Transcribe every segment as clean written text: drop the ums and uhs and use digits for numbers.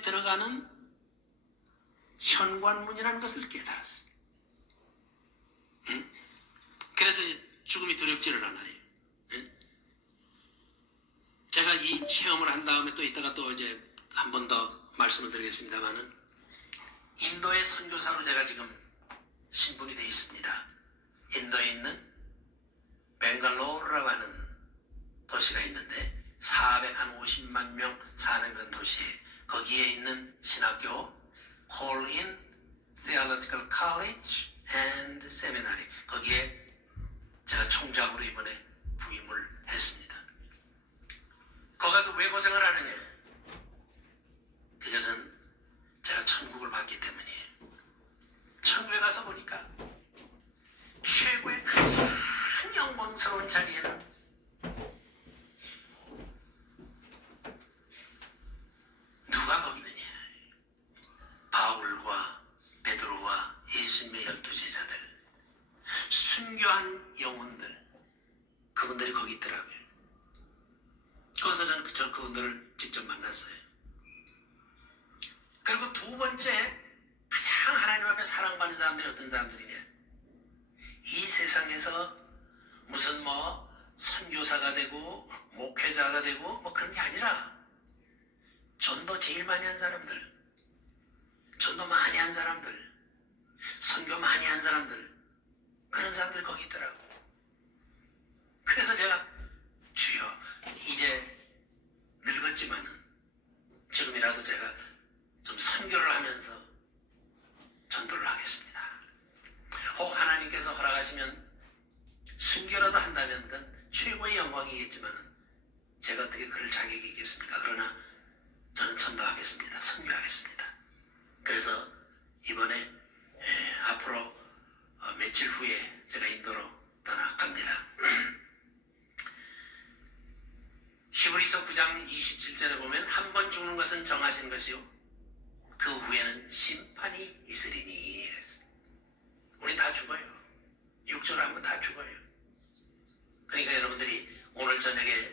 들어가는 현관문이라는 것을 깨달았어요. 응? 그래서 죽음이 두렵지를 않아요. 응? 제가 이 체험을 한 다음에 또 이따가 또 이제 한 번 더 말씀을 드리겠습니다만은, 인도의 선교사로 제가 지금 신분이 되어 있습니다. 인도에 있는 벵갈로르라고 하는 도시가 있는데 450만 명 사는 그런 도시에, 거기에 있는 신학교 Call-in Theological College and Seminary, 거기에 제가 총장으로 이번에 부임을 했습니다. 거기 가서 왜 고생을 하느냐? 그것은 제가 천국을 받기 때문이에요. 천국에 가서 보니까 최고의 가장 영광스러운 자리에는 누가 거기 있느냐? 바울과 베드로와 예수님의 12제자들, 순교한 영혼들, 그분들이 거기 있더라고요. 거기서 저는 그분들을 직접 만났어요. 그리고 두 번째, 가장 하나님 앞에 사랑받는 사람들이 어떤 사람들이냐? 이 세상에서 무슨 선교사가 되고 목회자가 되고 그런 게 아니라 전도 제일 많이 한 사람들, 전도 많이 한 사람들, 선교 많이 한 사람들, 그런 사람들이 거기 있더라고. 그래서 제가 주여, 이제 늙었지만은 지금이라도 제가 좀 선교를 하면서 전도를 하겠습니다. 혹 하나님께서 허락하시면 순교라도 한다면 그건 최고의 영광이겠지만 제가 어떻게 그럴 자격이 있겠습니까? 그러나 저는 전도하겠습니다. 선교하겠습니다. 그래서 이번에 앞으로 며칠 후에 제가 인도로 떠나갑니다. 히브리서 9장 27절에 보면 한 번 죽는 것은 정하신 것이요 그 후에는 심판이 있으리니. 우리 다 죽어요. 육체로 한번 다 죽어요. 그러니까 여러분들이 오늘 저녁에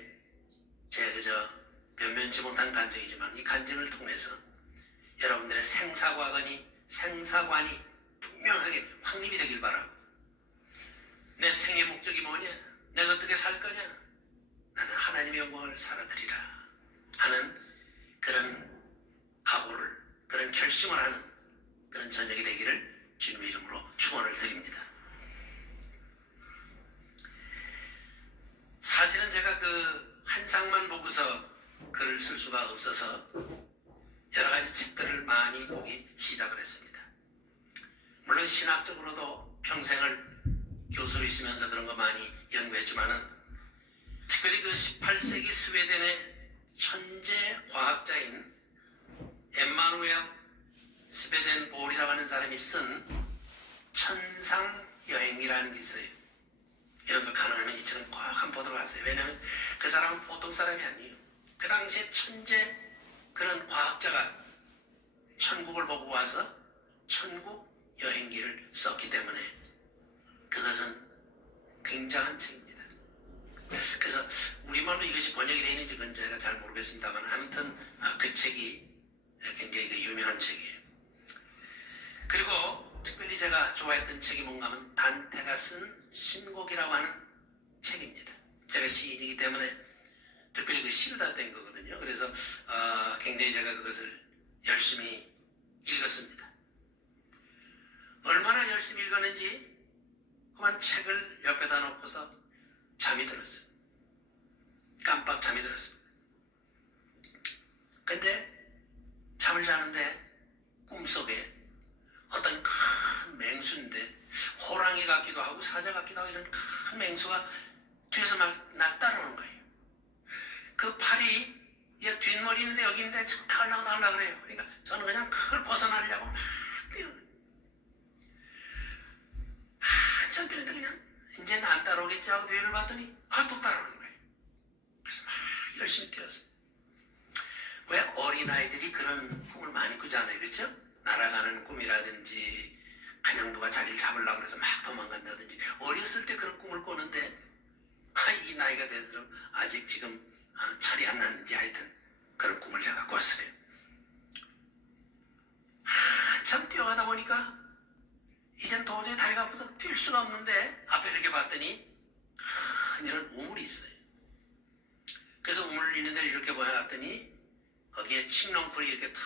제가 변면치 못한 간증이지만 이 간증을 통해서 여러분들의 생사관이 분명하게 확립이 되길 바라고, 내 생의 목적이 뭐냐? 내가 어떻게 살 거냐? 나는 하나님의 영광을 살아드리라 하는 그런 각오를, 그런 결심을 하는 그런 저녁이 되기를 주님의 이름으로 축원을 드립니다. 사실은 제가 그 한상만 보고서 글을 쓸 수가 없어서 여러 가지 책들을 많이 보기 시작을 했습니다. 물론 신학적으로도 평생을 교수로 있으면서 그런 거 많이 연구했지만은, 특별히 그 18세기 스웨덴의 천재 과학자인 엠마누엘 스베덴볼이라고 하는 사람이 쓴 천상여행기라는 게 있어요. 여러분들 가능하면 이 책은 꼭 한번 보도록 하세요. 왜냐하면 그 사람은 보통 사람이 아니에요. 그 당시에 천재 그런 과학자가 천국을 보고 와서 천국 여행기를 썼기 때문에 그것은 굉장한 책입니다. 그래서 우리말로 이것이 번역이 되어 있는지 그건 제가 잘 모르겠습니다만, 아무튼 그 책이 굉장히 유명한 책이에요. 그리고 특별히 제가 좋아했던 책이 뭔가 하면 단테가 쓴 신곡이라고 하는 책입니다. 제가 시인이기 때문에 특별히 그 시로다 된 거거든요. 그래서 굉장히 제가 그것을 열심히 읽었습니다. 얼마나 열심히 읽었는지 그만 책을 옆에다 놓고서 잠이 들었어요. 깜빡 잠이 들었습니다. 근데 잠을 자는데 꿈속에 어떤 큰 맹수인데, 호랑이 같기도 하고 사자 같기도 하고 이런 큰 맹수가 뒤에서 날 따라오는 거예요. 그 팔이 뒷머리 있는데 여기 있는데 자꾸 달라고 그래요. 그러니까 저는 그냥 그걸 벗어나려고 막 뛰는 거예요. 한참 뛰는데 그냥 이제는 안 따라오겠지 하고 뒤를 봤더니 또 따라오는 거예요. 그래서 막 열심히 뛰었어요. 왜 어린아이들이 그런 꿈을 많이 꾸잖아요. 그렇죠? 날아가는 꿈이라든지 그냥 누가 자기를 잡으려고 해서 막 도망간다든지, 어렸을 때 그런 꿈을 꾸는데 이 나이가 돼서 아직 지금 철이 안 났는지 하여튼 그런 꿈을 제가 꿨어요. 보니까 이젠 도저히 다리가 아파서 뛸 수가 없는데 앞에 이렇게 봤더니 큰 이런 우물이 있어요. 그래서 우물 있는 데를 이렇게 보았더니 거기에 칡렁골이 이렇게 탁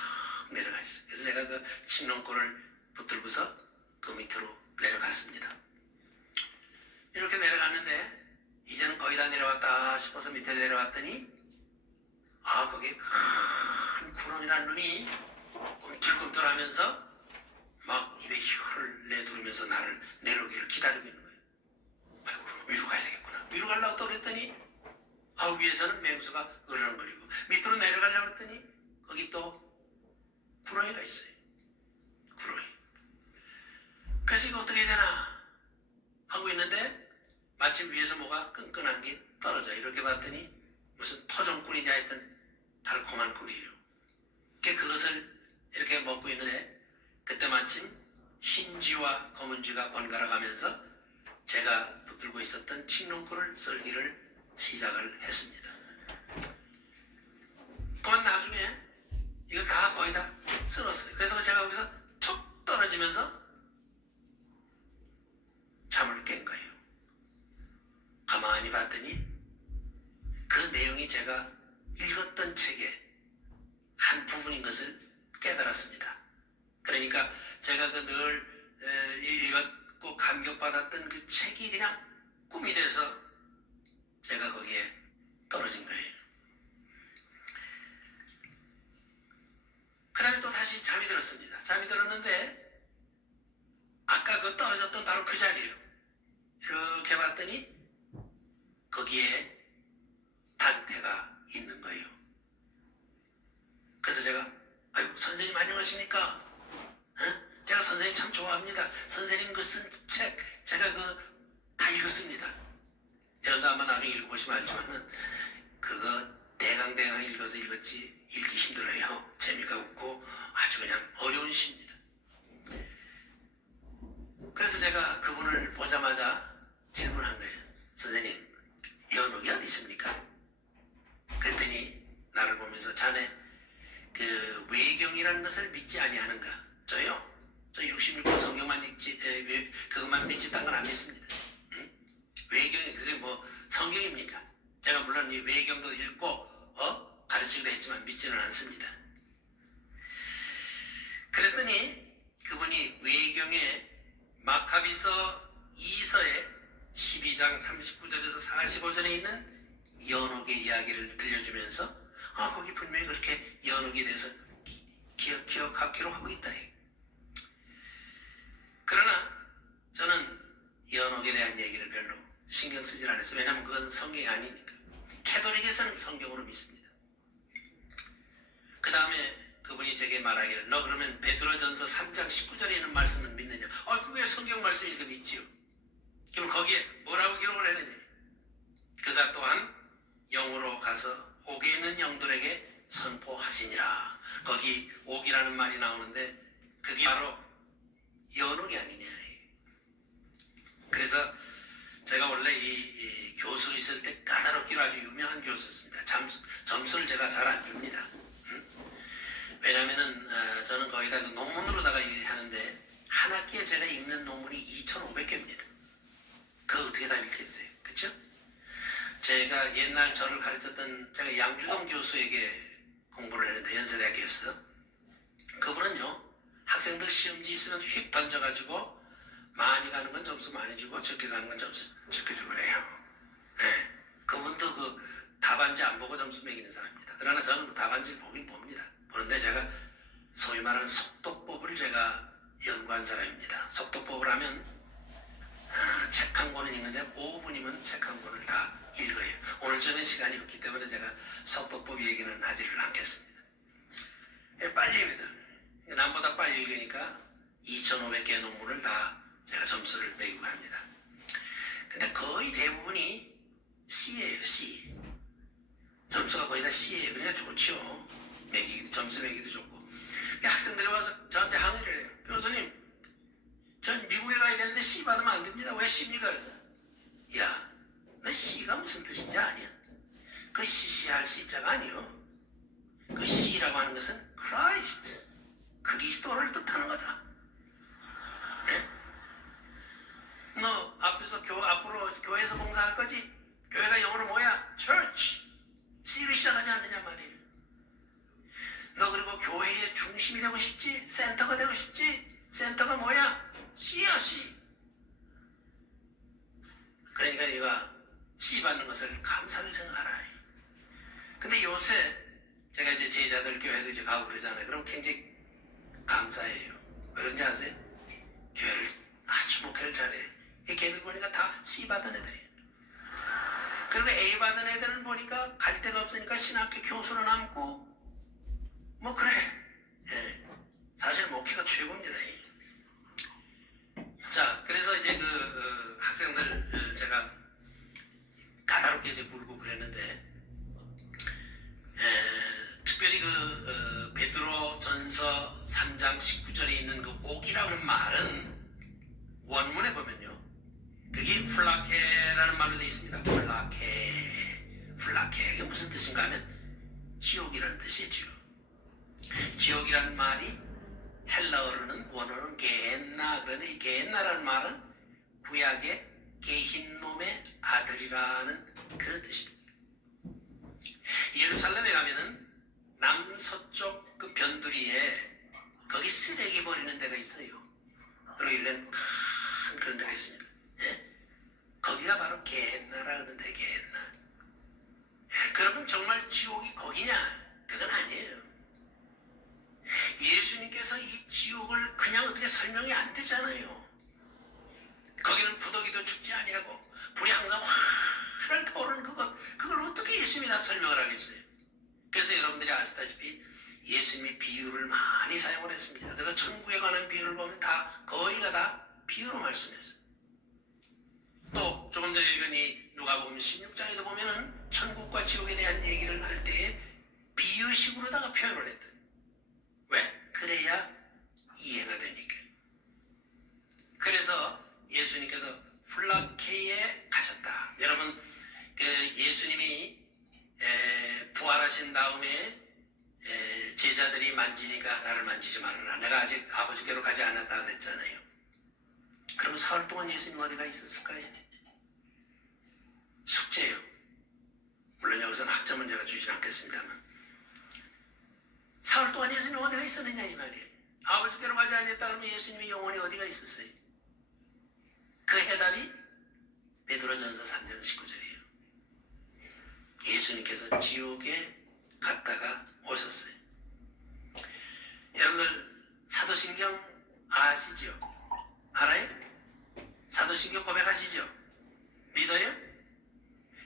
내려가 있어요. 그래서 제가 그 칡렁골을 붙들고서 그 밑으로 내려갔습니다. 이렇게 내려갔는데 이제는 거의 다 내려왔다 싶어서 밑에 내려왔더니 거기에 큰 구렁이라는 놈이 꿈틀꿈틀하면서 막 입에 혀를 내두르면서 나를 내려오기를 기다리고 있는 거예요. 아이고, 위로 가야 되겠구나. 위로 가려고 또 그랬더니 위에서는 맹수가 으르렁거리고 밑으로 내려가려고 했더니 거기 또 구렁이가 있어요. 구렁이. 그래서 이거 어떻게 해야 되나 하고 있는데 마침 위에서 뭐가 끈끈한 게 떨어져. 이렇게 봤더니 무슨 토종꿀이냐 했던 달콤한 꿀이에요. 그것을 이렇게 먹고 있는데 그때 마침 흰쥐와 검은쥐가 번갈아 가면서 제가 붙들고 있었던 칡렁꿀을 썰기를 시작을 했습니다. 그만 나중에 이걸 다 거의 다 썰었어요. 그래서 제가 거기서 툭 떨어지면서 잠을 깬 거예요. 가만히 봤더니 그 내용이 제가 읽었던 책의 한 부분인 것을 깨달았습니다. 그러니까 제가 그 늘 읽었고 감격받았던 그 책이 그냥 꿈이 돼서 제가 거기에 떨어진 거예요. 그 다음에 또 다시 잠이 들었습니다. 잠이 들었는데 아까 그 떨어졌던 바로 그 자리예요. 이렇게 봤더니 거기에 단테가 있는 거예요. 그래서 제가 아이고 선생님 안녕하십니까? 제가 선생님 참 좋아합니다. 선생님 그 쓴 책 제가 다 읽었습니다. 여러분도 아마 나중에 읽어보시면 알지만은 그거 대강대강 읽어서 읽었지 읽기 힘들어요. 재미가 없고 아주 그냥 어려운 시입니다. 그래서 제가 그분을 보자마자 질문한 거예요. 선생님, 연옥이 어디 있습니까? 그랬더니 나를 보면서 자네 그 외경이라는 것을 믿지 아니하는가? 저요? 저 66번 성경만 믿지 그것만 믿지 딴 건 안 믿습니다. 외경이 그게 뭐 성경입니까? 제가 물론 이 외경도 읽고 가르치기도 했지만 믿지는 않습니다. 그랬더니 그분이 외경에 마카비서 2서에 12장 39절에서 45절에 있는 연옥의 이야기를 들려주면서 거기 분명히 그렇게 연옥에 대해서 기억하기로 하고 있다. 그러나 저는 연옥에 대한 얘기를 별로 신경 쓰질 않았어요. 왜냐하면 그것은 성경이 아니니까. 캐톨릭에서는 성경으로 믿습니다. 그 다음에 그분이 제게 말하기를 너 그러면 베드로전서 3장 19절에 있는 말씀은 믿느냐? 그게 성경 말씀이니까 믿지요. 그럼 거기에 뭐라고 기록을 했느냐? 그가 또한 영으로 가서 옥에 있는 영들에게 선포하시니라. 거기 옥이라는 말이 나오는데 그게 바로 연옥이 아니냐. 그래서 제가 원래 이 교수 있을 때 까다롭기로 아주 유명한 교수였습니다. 점수를 제가 잘 안 줍니다. 왜냐면은 저는 거의 다 논문으로다가 일하는데 한 학기에 제가 읽는 논문이 2,500개입니다. 그거 어떻게 다 읽겠어요? 그렇죠? 제가 옛날 저를 가르쳤던 제가 양주동 교수에게 공부를 했는데 연세대학교에서 그분은요 학생들 시험지 있으면 휙 던져가지고 많이 가는 건 점수 많이 주고 적게 가는 건 점수 적게 주고 그래요. 네. 그분도 그 답안지 안 보고 점수 매기는 사람입니다. 그러나 저는 답안지를 보긴 봅니다. 보는데 제가 소위 말하는 속도법을 제가 연구한 사람입니다. 속도법을 하면 책 한 권은 읽는데 5분이면 책 한 권을 다 읽어요. 오늘 저는 시간이 없기 때문에 제가 속도법 얘기는 하지를 않겠습니다. 빨리 읽거든. 남보다 빨리 읽으니까 2,500개의 논문을 다 제가 점수를 매기고 합니다. 근데 거의 대부분이 C예요, C. 점수가 거의 다 C예요. 그러니까 좋죠. 점수 매기도 좋고. 학생들이 와서 저한테 항의를 해요. 교수님, 전 미국에 가야 되는데 C 받으면 안 됩니다. 왜 C입니까? 그래서 야, 너 C가 무슨 뜻인지 아냐? 그 CCR C자가 아니요. 그 C라고 하는 것은 Christ, 그리스도를 뜻하는 거다. 너 앞에서 앞으로 교회에서 봉사할 거지? 교회가 영어로 뭐야? Church. C로 시작하지 않느냐 말이에요. 너 그리고 교회의 중심이 되고 싶지? 센터가 되고 싶지? 센터가 뭐야? C야 C. 그러니까 네가 C 받는 것을 감사하게 생각하라. 근데 요새 제가 이제 제자들 교회도 이제 가고 그러잖아요. 그럼 굉장히 감사해요. 왜 그런지 아세요? 교회를 아주 목회를 잘해. 이 걔들 보니까 다 C 받은 애들이에요. 그리고 A 받은 애들은 보니까 갈 데가 없으니까 신학교 교수로 남고 뭐 그래. 예. 사실 목회가 최고입니다. 자, 그래서 이제 그 학생들 제가 까다롭게 이제 부르고 그랬는데 특별히 그 베드로 전서 3장 19절에 있는 그 옥이라는 말은 원문에 보면요. 그게 플라케라는 말로 되어 있습니다. 플라케. 이게 무슨 뜻인가 하면 지옥이라는 뜻이죠. 지옥이라는 말이 헬라어로는 원어로는 게헨나. 그런데 이 게헨나라는 말은 구약의 게힌놈의 아들이라는 그런 뜻입니다. 예루살렘에 가면은 남서쪽 그 변두리에 거기 쓰레기 버리는 데가 있어요. 그리고 일련 큰 그런 데가 있습니다. 예? 거기가 바로 게헨나라는 데, 게헨나. 그러면 정말 지옥이 거기냐? 그건 아니에요. 예수님께서 이 지옥을 그냥 어떻게 설명이 안 되잖아요. 거기는 구더기도 죽지 아니하고 불이 항상 활활 타오르는 그걸 어떻게 예수님이 다 설명을 하겠어요? 그래서 여러분들이 아시다시피 예수님이 비유를 많이 사용을 했습니다. 그래서 천국에 관한 비유를 보면 거의가 다 비유로 말씀했어요. 또 조금 전에 읽은 이 누가복음 16장에도 보면은 천국과 지옥에 대한 얘기를 할 때에 비유식으로다가 표현을 했다. 왜? 그래야 이해가 되니까. 그래서 예수님께서 플라케에 가셨다. 여러분, 그 예수님이 부활하신 다음에 제자들이 만지니까 나를 만지지 말아라. 내가 아직 아버지께로 가지 않았다 그랬잖아요. 그럼 사흘 동안 예수님 어디가 있었을까요? 숙제요. 물론 여기서는 학점은 제가 주진 않겠습니다만 사흘 동안 예수님 어디가 있었느냐 이 말이에요. 아버지께로 가지 않았다 그러면 예수님이 영원히 어디가 있었어요? 그 해답이 베드로전서 3장 19절이에요. 예수님께서 지옥에 갔다가 오셨어요. 여러분들 사도신경 아시죠? 알아요? 사도신경 고백하시죠? 믿어요?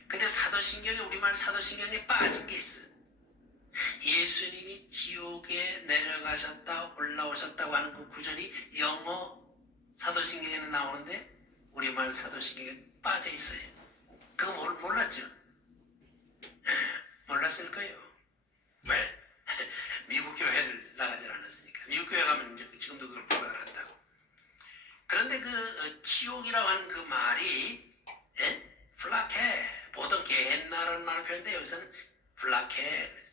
근데 사도신경에 우리말 사도신경에 빠진 게 있어요. 예수님이 지옥에 내려가셨다 올라오셨다고 하는 그 구절이 영어 사도신경에는 나오는데 우리말 사도신경에 빠져 있어요. 그거 몰랐죠? 몰랐을 거예요. 왜? 미국 교회를 나가질 않았으니까. 미국 교회 가면 지금도 그걸 고백을 한다고. 그런데 그 지옥이라고 하는 그 말이 플라케, 보통 게헨나라는 말을 표현데 여기서는 플라케.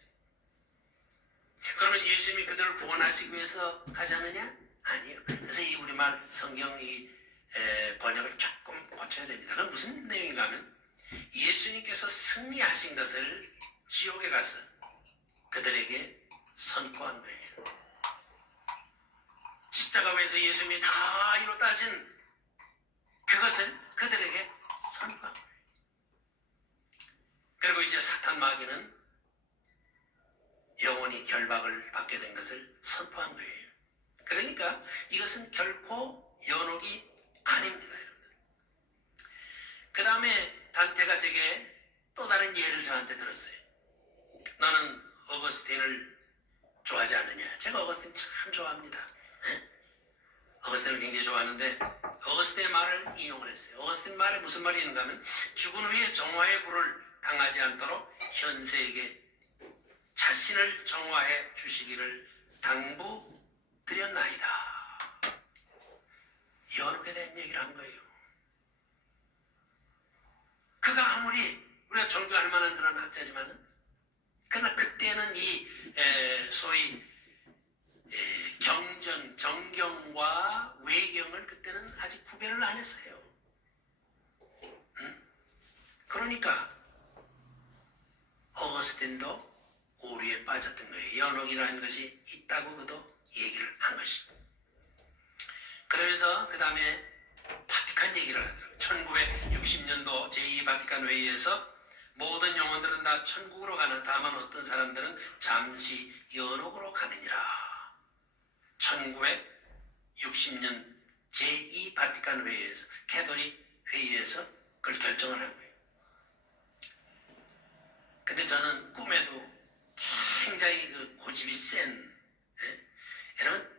그러면 예수님이 그들을 구원하시기 위해서 가셨느냐? 아니요. 그래서 이 우리말 성경이 번역을 조금 고쳐야 됩니다. 그건 무슨 내용인가 하면 예수님께서 승리하신 것을 지옥에 가서 그들에게 선포한 거예요. 십자가 위에서 예수님이 다 이뤘다 하신 그것을 그들에게 선포한 거예요. 그리고 이제 사탄 마귀는 영원히 결박을 받게 된 것을 선포한 거예요. 그러니까 이것은 결코 연옥이 아닙니다. 여러분들. 그 다음에 단테가 제게 또 다른 예를 저한테 들었어요. 너는 어거스틴을 좋아하지 않느냐? 제가 어거스틴 참 좋아합니다. 어거스틴을 굉장히 좋아하는데 어거스틴의 말을 인용을 했어요. 어거스틴 말에 무슨 말이 있는가 하면 죽은 후에 정화의 불을 당하지 않도록 현세에게 자신을 정화해 주시기를 당부드렸나이다. 연옥에 대한 얘기를 한 거예요. 그가 아무리 우리가 존경할 만한 그런 학자지만은 그러나 그때는 이 소위 정경과 외경을 그때는 아직 구별을 안 했어요. 그러니까 어거스틴도 오류에 빠졌던 거예요. 연옥이라는 것이 있다고 그도 얘기를 한 것입니다. 그러면서 그 다음에 바티칸 얘기를 하더라고요. 1960년도 제2바티칸 회의에서 모든 영혼들은 다 천국으로 가는, 다만 어떤 사람들은 잠시 연옥으로 가느니라. 1960년 제2바티칸 회의에서, 캐톨릭 회의에서 그걸 결정을 한 거예요. 근데 저는 꿈에도 굉장히 그 고집이 센, 여러분,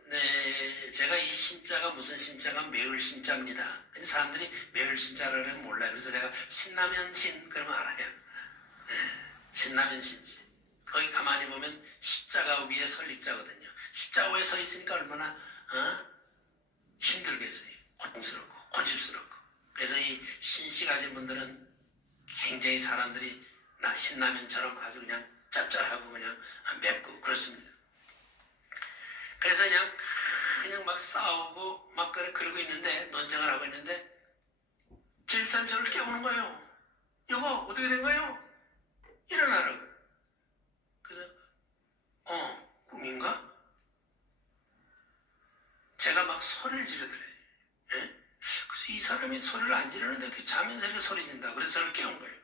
제가 이 신자가 무슨 신자가 매울 신자입니다. 근데 사람들이 매울 신자를 하면 몰라요. 그래서 제가 신라면 신 그러면 알아요. 신라면 신지. 거기 가만히 보면 십자가 위에 설립자거든요. 십자가 위에 서 있으니까 얼마나 힘들겠어요. 고통스럽고 고집스럽고. 그래서 이 신씨 가진 분들은 굉장히 사람들이 나 신라면처럼 아주 그냥 짭짤하고 그냥 맵고 그렇습니다. 그래서 그냥 막 싸우고 막 그러고 있는데, 논쟁을 하고 있는데 집사님 저를 깨우는 거예요. 여보 어떻게 된 거예요? 일어나라고. 그래서 꿈인가? 제가 막 소리를 지르더래. 그래서 이 사람이 소리를 안 지르는데 어떻게 자면서 이렇게 소리 진다. 그래서 저를 깨운 거예요.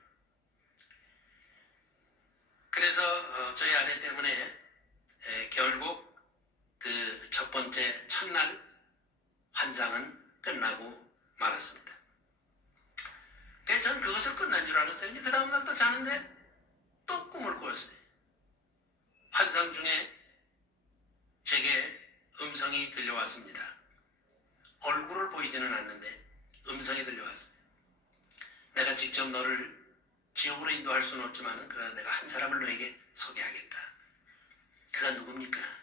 그래서 저희 아내 때문에 결국 그 첫 번째 첫날 환상은 끝나고 말았습니다. 그래서 저는 그것을 끝난 줄 알았어요. 이제 그 다음날 또 자는데 또 꿈을 꿨어요. 환상 중에 제게 음성이 들려왔습니다. 얼굴을 보이지는 않는데 음성이 들려왔어요. 내가 직접 너를 지옥으로 인도할 수는 없지만 그러나 내가 한 사람을 너에게 소개하겠다. 그가 누굽니까?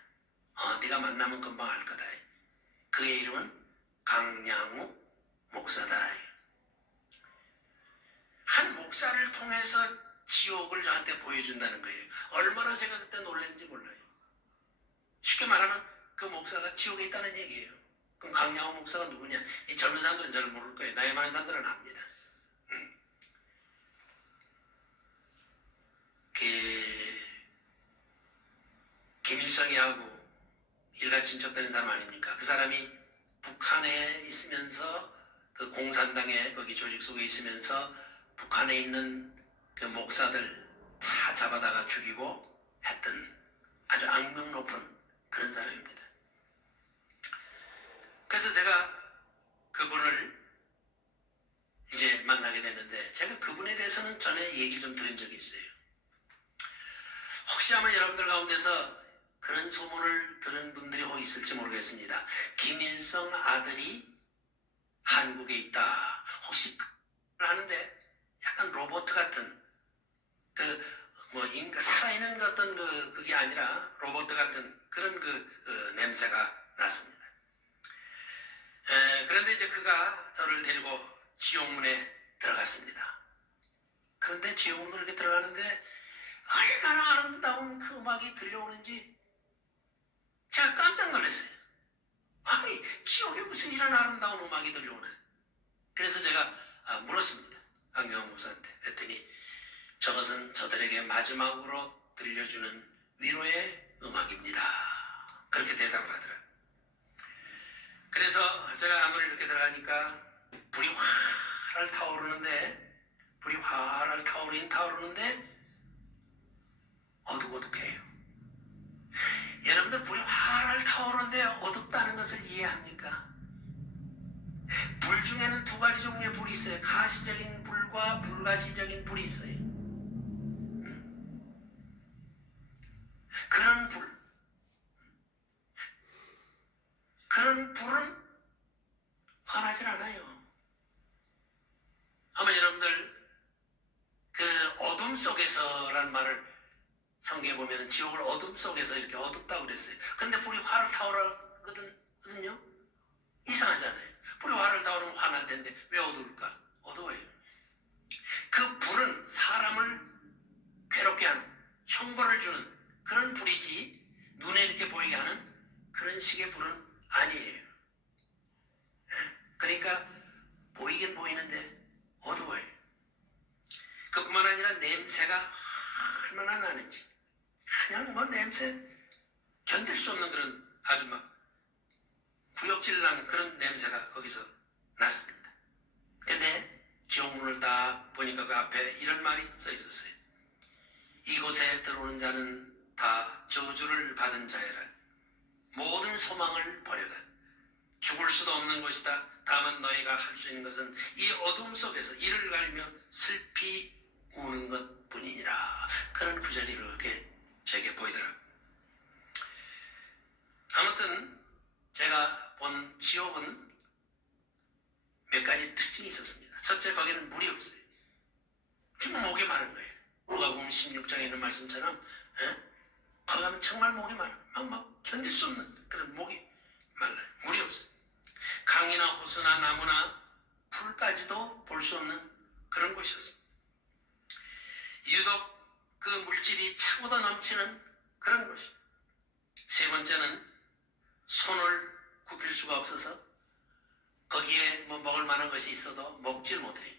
네가 만나면 금방 알 거다. 그의 이름은 강양우 목사다. 한 목사를 통해서 지옥을 저한테 보여준다는 거예요. 얼마나 제가 그때 놀랐는지 몰라요. 쉽게 말하면 그 목사가 지옥에 있다는 얘기예요. 그럼 강양우 목사가 누구냐? 이 젊은 사람들은 잘 모를 거예요. 나이 많은 사람들은 압니다. 김일성이하고 일가 친척되는 사람 아닙니까? 그 사람이 북한에 있으면서 그 공산당의 거기 조직 속에 있으면서 북한에 있는 그 목사들 다 잡아다가 죽이고 했던 아주 악명 높은 그런 사람입니다. 그래서 제가 그분을 이제 만나게 됐는데, 제가 그분에 대해서는 전에 얘기를 좀 들은 적이 있어요. 혹시 아마 여러분들 가운데서 그런 소문을 들은 분들이 혹 있을지 모르겠습니다. 김일성 아들이 한국에 있다. 혹시 하는데 약간 로봇 같은 살아있는 어떤 그게 아니라 로봇 같은 그런 냄새가 났습니다. 그런데 이제 그가 저를 데리고 지옥문에 들어갔습니다. 그런데 지옥문으로 이렇게 들어가는데 얼마나 아름다운 그 음악이 들려오는지 제가 깜짝 놀랐어요. 아니, 지옥에 무슨 이런 아름다운 음악이 들려오나. 그래서 제가 물었습니다. 강명호 목사한테. 그랬더니 저것은 저들에게 마지막으로 들려주는 위로의 음악입니다. 그렇게 대답을 하더라고요. 그래서 제가 안으로 이렇게 들어가니까 불이 활활 타오르는데 어둑어둑해요. 여러분들 불이 활활 타오르는데 어둡다는 것을 이해합니까? 불 중에는 두 가지 종류의 불이 있어요. 가시적인 불과 불가시적인 불이 있어요. 그런 불은 환하질 않아요. 아마 여러분들 그 어둠 속에서라는 말을 성경에 보면 지옥을 어둠 속에서 이렇게 어둡다고 그랬어요. 근데 불이 활을 타오르거든요. 이상하잖아요. 불이 활을 타오르면 환할 텐데 왜 어두울까? 어두워요. 그 불은 사람을 괴롭게 하는, 형벌을 주는 그런 불이지 눈에 이렇게 보이게 하는 그런 식의 불은 아니에요. 그러니까 보이긴 보이는데 어두워요. 그 그뿐만 아니라 냄새가 얼마나 나는지, 그냥 뭐 냄새 견딜 수 없는 그런 아주 막 구역질 나는 그런 냄새가 거기서 났습니다. 근데 지옥문을 딱 보니까 그 앞에 이런 말이 써 있었어요. 이곳에 들어오는 자는 다 저주를 받은 자여라. 모든 소망을 버려라. 죽을 수도 없는 것이다. 다만 너희가 할 수 있는 것은 이 어둠 속에서 이를 가리며 슬피 우는 것 뿐이니라. 그런 구절이 이렇게 제게 보이더라고요. 아무튼 제가 본 지옥은 몇 가지 특징이 있었습니다. 첫째, 거기는 물이 없어요. 목이 마른 거예요. 누가복음 16장에 있는 말씀처럼 거기 가면 정말 목이 말라요. 막 견딜 수 없는 그런 목이 말라요. 물이 없어요. 강이나 호수나 나무나 풀까지도 볼 수 없는 그런 곳이었습니다. 유독 그 물질이 차고도 넘치는 그런 곳이에요. 세 번째는 손을 굽힐 수가 없어서 거기에 뭐 먹을 만한 것이 있어도 먹질 못해요.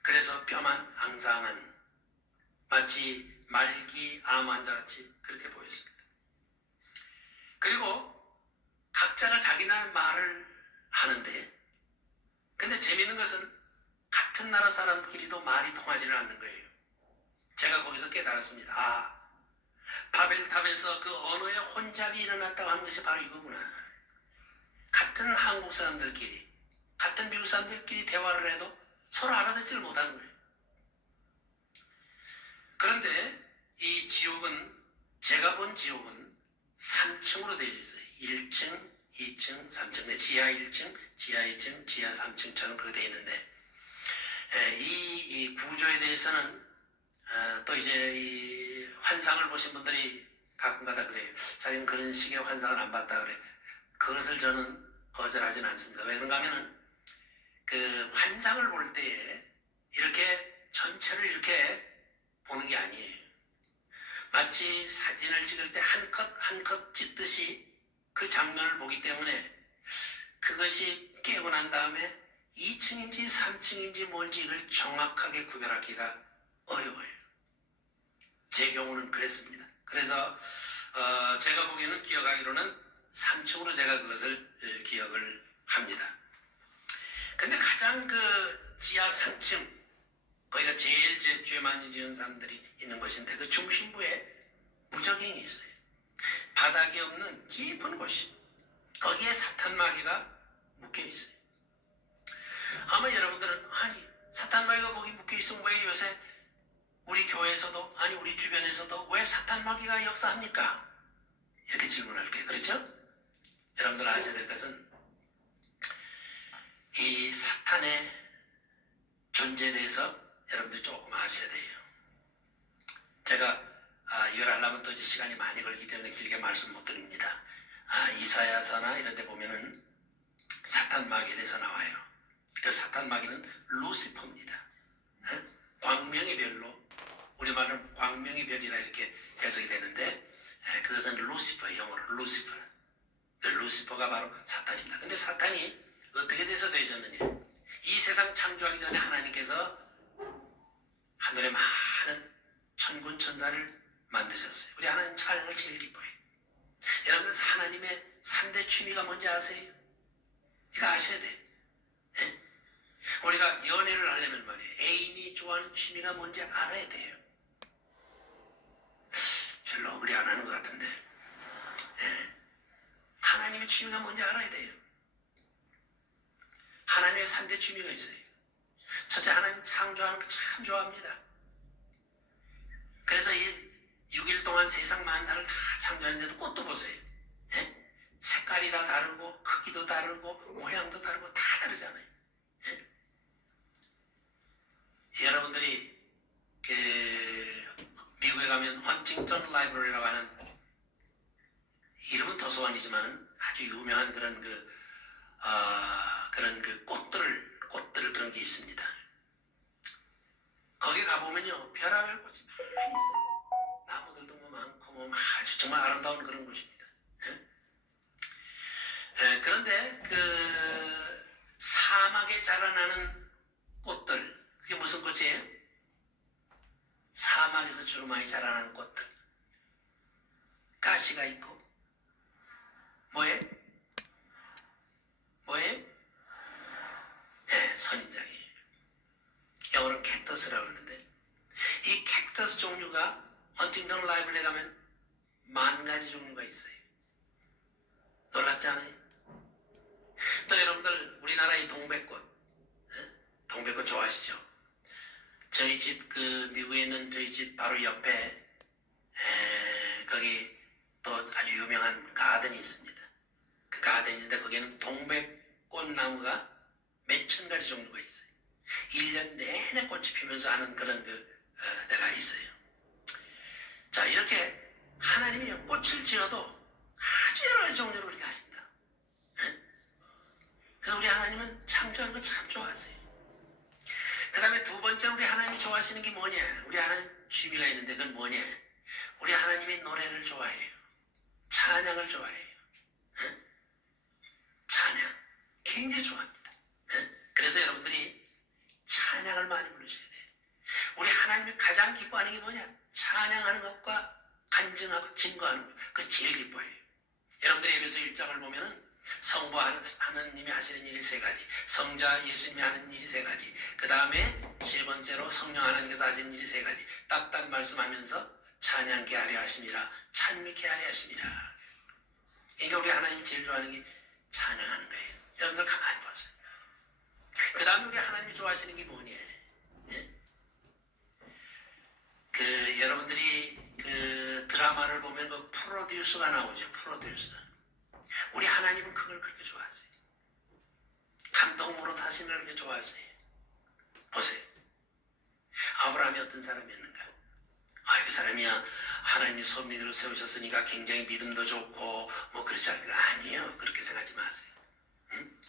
그래서 뼈만 앙상한 마치 말기 암 환자같이 그렇게 보였습니다. 그리고 각자가 자기나 말을 하는데, 근데 재미있는 것은 같은 나라 사람끼리도 말이 통하지를 않는 거예요. 제가 거기서 깨달았습니다. 아, 바벨탑에서 그 언어의 혼잡이 일어났다고 하는 것이 바로 이거구나. 같은 한국 사람들끼리, 같은 미국 사람들끼리 대화를 해도 서로 알아듣지를 못하는 거예요. 그런데 이 지옥은, 제가 본 지옥은 3층으로 되어 있어요. 1층, 2층, 3층, 지하 1층, 지하 2층, 지하 3층처럼 그렇게 되어 있는데, 이 구조에 대해서는 또 이제 이 환상을 보신 분들이 가끔가다 그래요. 자기는 그런 식의 환상을 안 봤다 그래. 그것을 저는 거절하지는 않습니다. 왜 그런가 하면은 그 환상을 볼 때에 이렇게 전체를 이렇게 보는 게 아니에요. 마치 사진을 찍을 때 한 컷 한 컷 찍듯이 그 장면을 보기 때문에 그것이 깨고 난 다음에 2층인지 3층인지 뭔지 이걸 정확하게 구별하기가 어려워요. 제 경우는 그랬습니다. 그래서 제가 보기에는 기억하기로는 3층으로 제가 그것을 기억을 합니다. 근데 가장 그 지하 3층, 거기가 제일 죄 많이 지은 사람들이 있는 곳인데 그 중심부에 무적행이 있어요. 바닥이 없는 깊은 곳이, 거기에 사탄 마귀가 묶여 있어요. 아마 여러분들은 아니 사탄 마귀가 거기 묶여 있으면 왜 요새 우리 교회에서도 아니 우리 주변에서도 왜 사탄 마귀가 역사합니까? 이렇게 질문할 거예요. 그렇죠? 여러분들 아셔야 될 것은 이 사탄의 존재에 대해서 여러분들이 조금 아셔야 돼요. 제가 이걸 하려면 또 이제 시간이 많이 걸리기 때문에 길게 말씀 못 드립니다. 이사야서나 이런 데 보면은 사탄 마귀에 대해서 나와요. 그 사탄 마귀는 루시퍼입니다. 광명의 별로, 우리말로는 광명의 별이라 이렇게 해석이 되는데 그것은 루시퍼, 영어로 루시퍼. 루시퍼가 바로 사탄입니다. 근데 사탄이 어떻게 돼서 되셨느냐? 이 세상 창조하기 전에 하나님께서 하늘에 많은 천군 천사를 만드셨어요. 우리 하나님 찬양을 제일 기뻐해요. 여러분들 하나님의 3대 취미가 뭔지 아세요? 이거 아셔야 돼요. 네? 우리가 연애를 하려면 말이에요. 애인이 좋아하는 취미가 뭔지 알아야 돼요. 별로 우리 안 하는 것 같은데. 네? 하나님의 취미가 뭔지 알아야 돼요. 하나님의 3대 취미가 있어요. 첫째, 하나님 창조하는 거 참 좋아합니다. 그래서 이 6일 동안 세상 만사를 다 창조했는데도 꽃도 보세요. 예? 색깔이 다 다르고 크기도 다르고 모양도 다르고 다 다르잖아요. 예? 여러분들이 미국에 가면 헌팅턴 라이브러리라고 하는, 이름은 도서관이지만 아주 유명한 그런 꽃들 그런 게 있습니다. 거기 가보면요, 별하별 꽃이 많이 있어요. 나무들도 뭐 많고 뭐 아주 정말 아름다운 그런 곳입니다. 그런데 그 사막에 자라나는 꽃들, 그게 무슨 꽃이에요? 꽃으로 많이 자라는 꽃들. 가시가 있고 뭐예요? 네, 선인장이에요. 영어로는 캡터스라고 그러는데 이 캡터스 종류가 헌팅턴 라이브러리에 가면 10,000가지 종류가 있어요. 놀랍지 않아요? 또 여러분들 우리나라 이 동백꽃, 동백꽃 좋아하시죠? 저희 집 미국에 있는 저희 집 바로 옆에 거기 또 아주 유명한 가든이 있습니다. 그 가든인데 거기는 동백꽃 나무가 몇천 가지 종류가 있어요. 1년 내내 꽃이 피면서 하는 그런 데가 있어요. 자, 이렇게 하나님이 꽃을 지어도 아주 여러 가지 종류로 이렇게 하신다. 그래서 우리 하나님은 창조하는 걸 참 좋아하세요. 그 다음에 두 번째 우리 하나님이 좋아하시는 게 뭐냐? 우리 하나님 취미가 있는데 그건 뭐냐? 우리 하나님이 노래를 좋아해요. 찬양을 좋아해요. 찬양 굉장히 좋아합니다. 그래서 여러분들이 찬양을 많이 부르셔야 돼요. 우리 하나님이 가장 기뻐하는 게 뭐냐? 찬양하는 것과 간증하고 증거하는 것. 그거 제일 기뻐해요. 여러분들 에베소 1장을 보면은 성부 하나님이 하시는 일이 3가지, 성자 예수님이 하는 일이 3가지, 그 다음에 세 번째로 성령 하나님께서 하시는 일이 3가지 딱딱 말씀하면서 찬양케 하려 하심이라, 찬미케 하려 하심이라. 그러니까 우리 하나님 제일 좋아하는 게 찬양하는 거예요. 여러분들 가만히 보세요. 그 다음에 우리 하나님이 좋아하시는 게 뭐냐? 여러분들이 드라마를 보면 그 프로듀서가 나오죠. 프로듀서. 우리 하나님은 그걸 그렇게 좋아하세요. 감동으로 하시는 걸 그렇게 좋아하세요. 보세요. 아브라함이 어떤 사람이었는가? 그 사람이야 하나님이 선민으로 세우셨으니까 굉장히 믿음도 좋고 뭐 그렇지 않을까? 아니에요. 그렇게 생각하지 마세요. 응?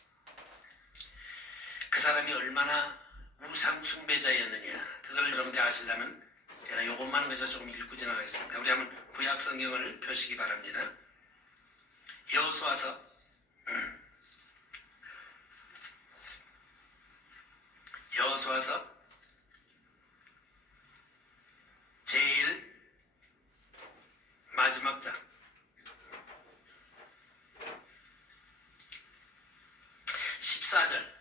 그 사람이 얼마나 우상 숭배자였느냐, 그걸 여러분들이 아시려면 제가 이것만 그래서 조금 읽고 지나가겠습니다. 우리 한번 구약 성경을 펴시기 바랍니다. 여호수아서 제일 마지막 장 14절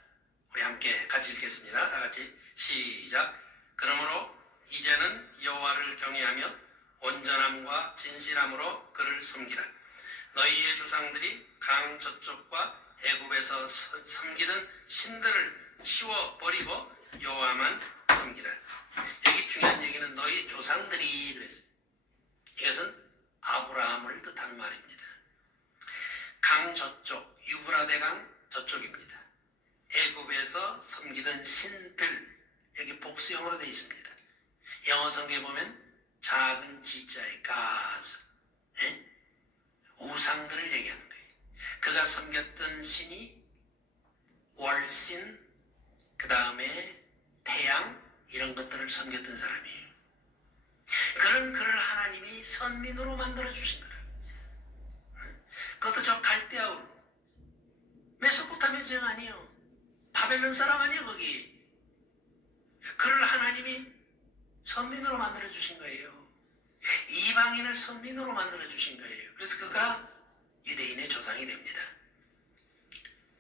우리 함께 같이 읽겠습니다. 다 같이 시작. 그러므로 이제는 여호와를 경외하며 온전함과 진실함으로 그를 섬기라. 너희의 조상들이 강 저쪽과 애굽에서 섬기던 신들을 치워버리고 여호와만 섬기라. 여기 중요한 얘기는 너희 조상들이 그랬어요. 이것은 아브라함을 뜻하는 말입니다. 강 저쪽, 유브라데 강 저쪽입니다. 애굽에서 섬기던 신들, 여기 복수형으로 되어 있습니다. 영어 성경에 보면 작은 지자의 Gods, 우상들을 얘기하는 거예요. 그가 섬겼던 신이 월신, 그 다음에 태양, 이런 것들을 섬겼던 사람이에요. 그런 그를 하나님이 선민으로 만들어주신 거라. 그것도 저 갈대아울, 메소포타미아 지역 아니에요. 바벨론 사람 아니에요, 거기. 그를 하나님이 선민으로 만들어주신 거예요. 이방인을 선민으로 만들어주신 거예요. 그래서 그가 유대인의 조상이 됩니다.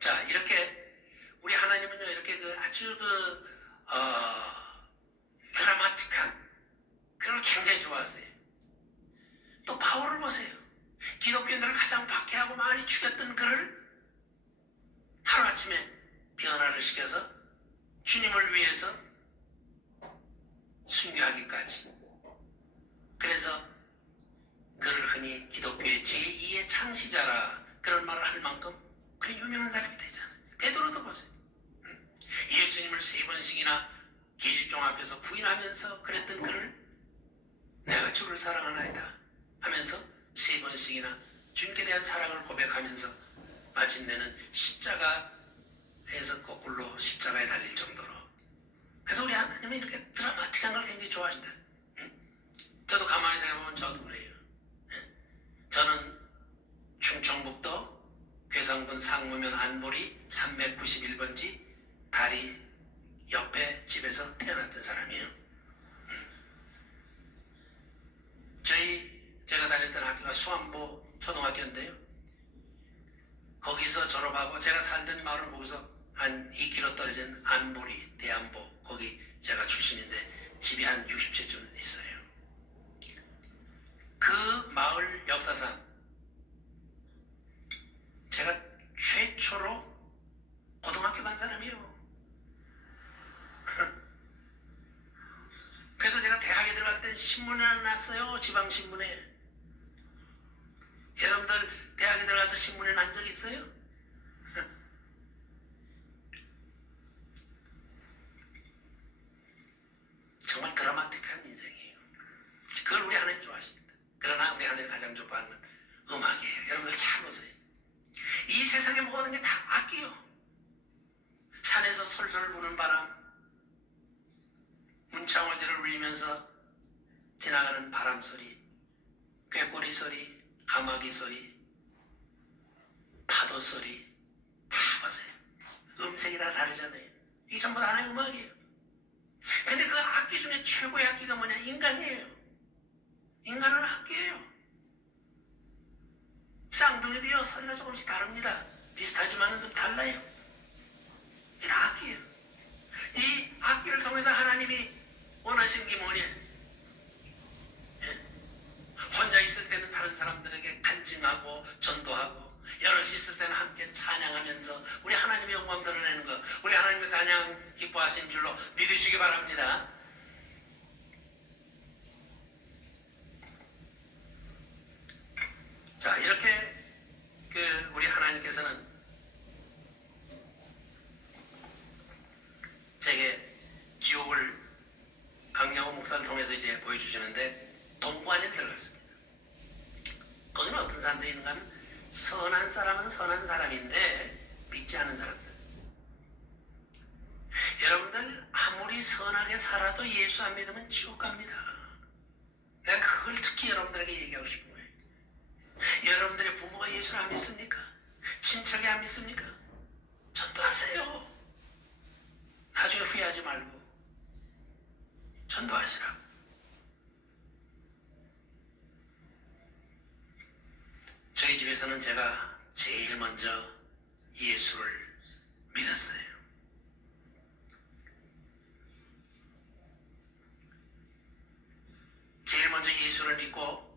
자, 이렇게 우리 하나님은요, 이렇게 아주 드라마틱한 그런 걸 굉장히 좋아하세요. 또 바울을 보세요. 기독교인들을 가장 박해하고 많이 죽였던 그를 하루아침에 변화를 시켜서 주님을 위해서 순교하기까지. 그래서 그를 흔히 기독교의 제2의 창시자라 그런 말을 할 만큼 그런 유명한 사람이 되잖아요. 베드로도 보세요. 예수님을 3번씩이나 계집종 앞에서 부인하면서 그랬던 그를 내가 주를 사랑하나이다 하면서 3번씩이나 주님께 대한 사랑을 고백하면서 마침내는 십자가에서 거꾸로 십자가에 달릴 정도로. 그래서 우리 하나님은 이렇게 드라마틱한 걸 굉장히 좋아하신다. 저도 가만히 생각해보면 저도 그래요. 저는 충청북도 괴성군 상무면 안보리 391번지 다리 옆에 집에서 태어났던 사람이에요. 제가 다녔던 학교가 수안보 초등학교인데요. 거기서 졸업하고 제가 살던 마을은 거기서 한 2km 떨어진 안보리, 대안보, 거기 제가 출신인데 집이 한 60채쯤 있어요. 그 마을 역사상 제가 최초로 고등학교 간 사람이에요. 그래서 제가 대학에 들어갈 때 신문에 안 났어요. 지방신문에. 여러분들 대학에 들어가서 신문에 난 적 있어요? 정말 드라마틱한 인생이에요. 그걸 우리 하나님 좋아하십니다. 그러나 우리 하나님 가장 좋아하는 음악이에요. 여러분들 잘 보세요. 이 세상의 모든 게 다 악기요. 산에서 솔솔 부는 바람, 문창호지를 울리면서 지나가는 바람 소리, 꾀꼬리 소리, 가마귀 소리, 파도 소리 다 보세요. 음색이 다 다르잖아요. 이게 전부 다 하나의 음악이에요. 근데 그 악기 중에 최고의 악기가 뭐냐? 인간이에요. 인간은 악기예요. 쌍둥이도요, 소리가 조금씩 다릅니다. 비슷하지만은 좀 달라요. 이게 다 악기예요. 이 악기를 통해서 하나님이 원하신 게 뭐냐? 혼자 있을 때는 다른 사람들에게 간증하고 전도하고, 여럿이 있을 때는 함께 찬양하면서 우리 하나님의 영광 드러내는 것, 우리 하나님의 가장 기뻐하신 줄로 믿으시기 바랍니다. 자, 이렇게 우리 하나님께서는 제게 지옥을 강영호 목사를 통해서 이제 보여주시는데, 동관에 들어갔습니다. 거기는 어떤 사람들이 있는가 하면, 선한 사람은 선한 사람인데 믿지 않은 사람들. 여러분들 아무리 선하게 살아도 예수 안 믿으면 지옥 갑니다. 내가 그걸 특히 여러분들에게 얘기하고 싶은 거예요. 여러분들의 부모가 예수를 안 믿습니까? 친척이 안 믿습니까? 전도하세요. 나중에 후회하지 말고 전도하시라고. 저희 집에서는 제가 제일 먼저 예수를 믿었어요. 제일 먼저 예수를 믿고,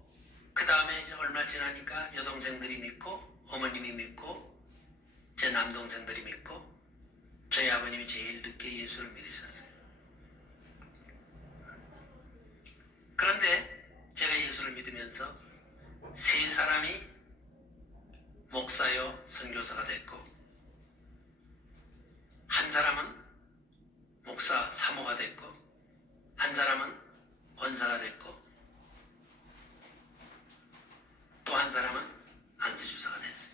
그 다음에 이제 얼마 지나니까 여동생들이 믿고, 어머님이 믿고, 제 남동생들이 믿고, 저희 아버님이 제일 늦게 예수를 믿으셨어요. 그런데 제가 예수를 믿으면서 세 사람이 목사요 선교사가 됐고, 한 사람은 목사 사모가 됐고, 한 사람은 권사가 됐고, 또 한 사람은 안수주사가 됐어요.